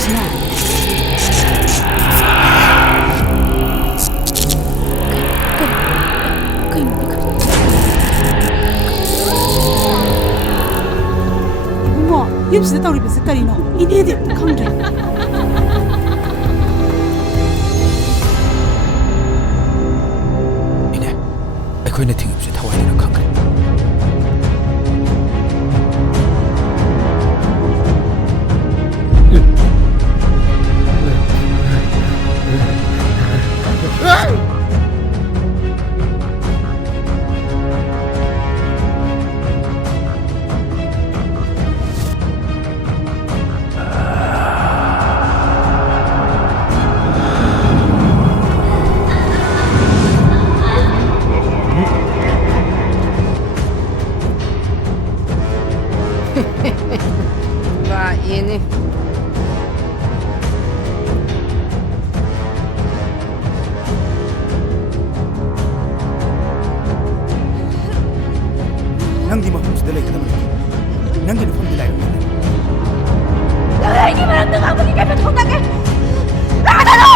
것이냐? 엄마, 옆에서 따로 입에서 딸이노 이네들 관계. ခွေးနဲ့ထင်ဖြစ်ထားဝိုင်းနေတာခန့်ခန့်Ba ini. Nang di mahum sudah lagi kita mana? Nang di depan bilai mana? Lagi mana dengan kamu di kepet kau kakek? Lagi